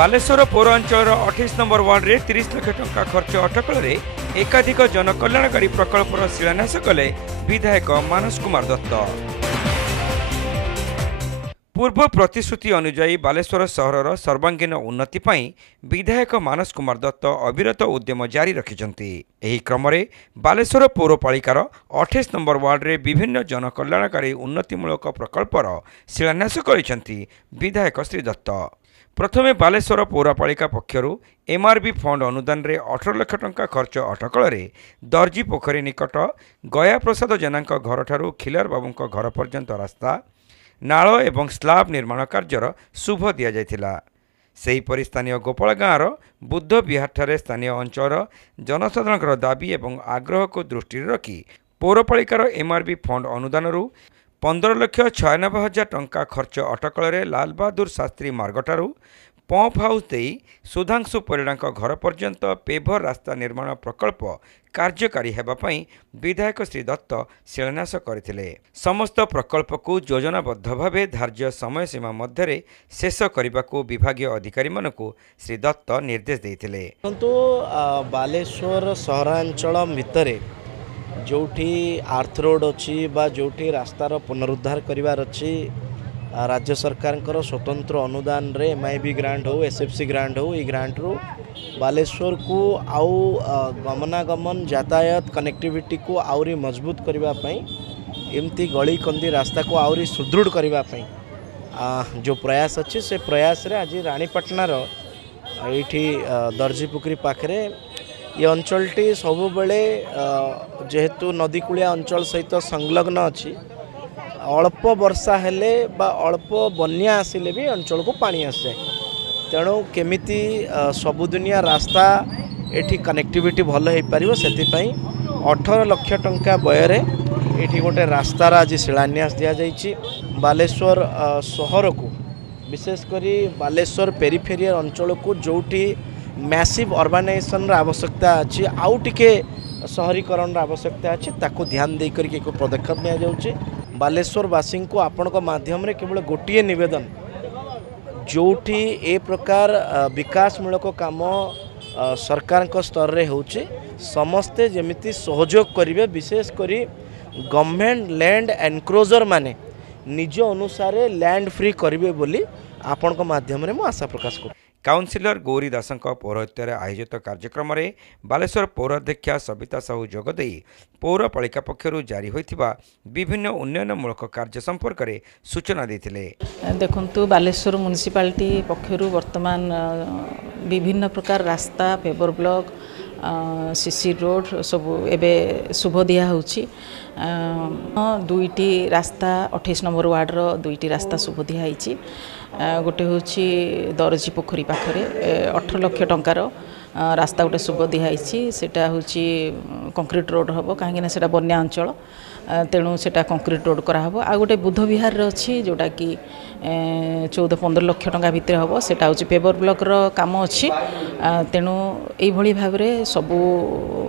Baleshwar पौरांचल 28 number ward रे 30 लाख टंका खर्च अटकल एकाधिक जनकल्याणकारी प्रकल्पर शिलान्यास कले विधायक मानस कुमार दत्त। पूर्व प्रतिश्रुति अनुजाई बालेश्वर सहरर सर्वांगीन उन्नति पाई विधायक मानस कुमार दत्त अविरत उद्यम जारी रखिछन्ति। एही क्रम रे बालेश्वर पौरपालिकार 28 नंबर वार्ड रे विभिन्न जनकल्याणकारी उन्नतिमूलक प्रकल्पर शिलान्यास करिछन्ति विधायक श्री दत्त। प्रथमे बालेश्वर पौरपालिका पक्षरु एमआरबी फंड अनुदान रे 18 लाख टंका खर्च अटकल रे दर्जी पोखरी निकट गया प्रसाद जेना घर ठारू खिलर बाबू घर पर्यंत रास्ता नाल एवं स्लाब निर्माण कार्यर शुभ दि जाइथिला। सेहीपरि स्थानीय गोपाल गाँवर बुद्ध विहार ठारे स्थानीय अंचल जनसाधारण दाबी एवं आग्रह को दृष्टि रखी पौरपालिकार एमआरबी फंड अनुदान 15,96,000 टंका खर्च अटकल लाल बहादुर शास्त्री मार्गठारू पंप हाउस दे सुधांशु परिड़ा घर पर्यंत पेभर रास्ता निर्माण प्रकल्प कार्यकारी हेबापई विधायक श्री दत्त शिलान्यास करथिले। समस्त प्रकल्प को योजनाबद्ध भावे धार्य समय सीमा मध्य शेष करने को विभागीय अधिकारी मानकु श्री दत्त निर्देश देथिले। बालेश्वर सहरांचल भितर जोठी आर्थ रोड अच्छी बा जोठी रास्तार पुनरुद्धार करिवार अच्छी राज्य सरकार स्वतंत्र अनुदान रे एमआईबी ग्रांट हो एसएफसी ग्रांट हो ये ग्रांट रू बालेश्वर को आउ गमनागमन यातायात कनेक्टिविटी को आउरी मजबूत करने एमती गली कंदी रास्ता को आउरी सुदृढ़ करने जो प्रयास अच्छी से प्रयास रे आज रानीपाटनार ये दर्जी पुखरी पाखरे ये अंचलटी सबु बेले जेहेतु नदीकूलिया अंचल सहित संलग्न अच्छी अल्प वर्षा हेले बा अल्प बन्या आसिले भी अंचल को पानी आस जाए तेणु केमिति सबुदिनिया रास्ता एठी कनेक्टिविटी भल हो पारिबो सेतिपई 18 लाख टंका व्यय एठी गोटे रास्तार आज शिलान्यास दिया जाइछि। बालेश्वर सहर को विशेष करी बालेश्वर पेरिफेरियल अंचल को जोठी मैसिव अर्बानाइजेशन आवश्यकता अच्छी आउ टिके शहरीकरण आवश्यकता अच्छी ताको ध्यान दे करके एक पदक्षेप निया जाउछि। बालेश्वरवासी को आपण माध्यम रे केवल गोटे निवेदन जोठी ए प्रकार विकासमूलक काम सरकार स्तर रे होउछि समस्ते जेमिति सहयोग करिवे विशेष करी गवर्नमेंट लैंड एनक्रोजर माने निज अनुसार लैंड फ्री करिवे बोली आपण माध्यम रे मु आशा प्रकाश करू। काउंसिलर गौरी दास पौरोहित्य आयोजित कार्यक्रम में बालेश्वर पौराध्यक्षा सविता साहू जोगदे पौरपालिका पक्षर जारी होइथिबा विभिन्न उन्नयनमूलक कार्य संपर्क में सूचना देथिले। देखंतु बालेश्वर म्युनिसिपालिटी पक्षर वर्तमान विभिन्न प्रकार रास्ता पेपर ब्लॉक सीसी रोड सब एबे शुभ दिया होछि। दुईटी रास्ता 28 नंबर वार्ड रो दुईटी रास्ता शुभ दिया होछि। गोटे होछि दरजी पोखरी पाखरे 18 लाख टंकार रास्ता गोटे शुभ दिखाई सेटा होछि कंक्रीट रोड हम कहीं सेटा बन्या अंचल तेणु सेटा कंक्रीट रोड कराहब। आ गोटे बुद्ध विहार अच्छी जोटा कि 14-15 लाख टंका भितर हम सेटा होछि पेपर ब्लॉक रो काम अच्छी तेणु यही भाव में सबू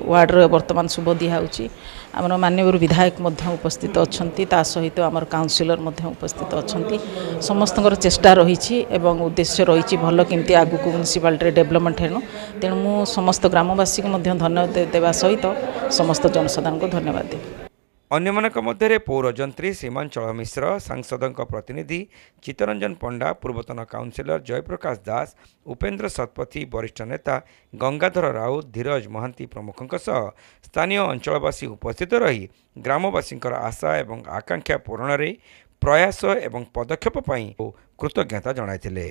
वार्ड वर्तमान शुभ दिखाई। आमर माननीय विधायक उपस्थित अच्छी ता सहित आमर काउंसिलर उपस्थित अच्छी समस्त चेष्टा रही एवं उद्देश्य रही भल केमती आगु म्युनिसिपालिटी डेवलपमेंट हेनु तेणु मु समस्त ग्रामवासी को धन्यवाद देवा सहित समस्त जनसाधारण को धन्यवाद देवी। अन्यमानक मध्य पौरजंत्री सीमांचल मिश्र सांसद प्रतिनिधि चित्तरंजन पंडा पूर्वतन काउंसिलर जयप्रकाश दास उपेन्द्र शतपथी वरिष्ठ नेता गंगाधर राउत धीरज महांती प्रमुखों सह स्थानीय अंचलवासी उपस्थित रही ग्रामवासी आशा एवं आकांक्षा पूरण प्रयास एवं पदक्षेप कृतज्ञता जणाइथिले।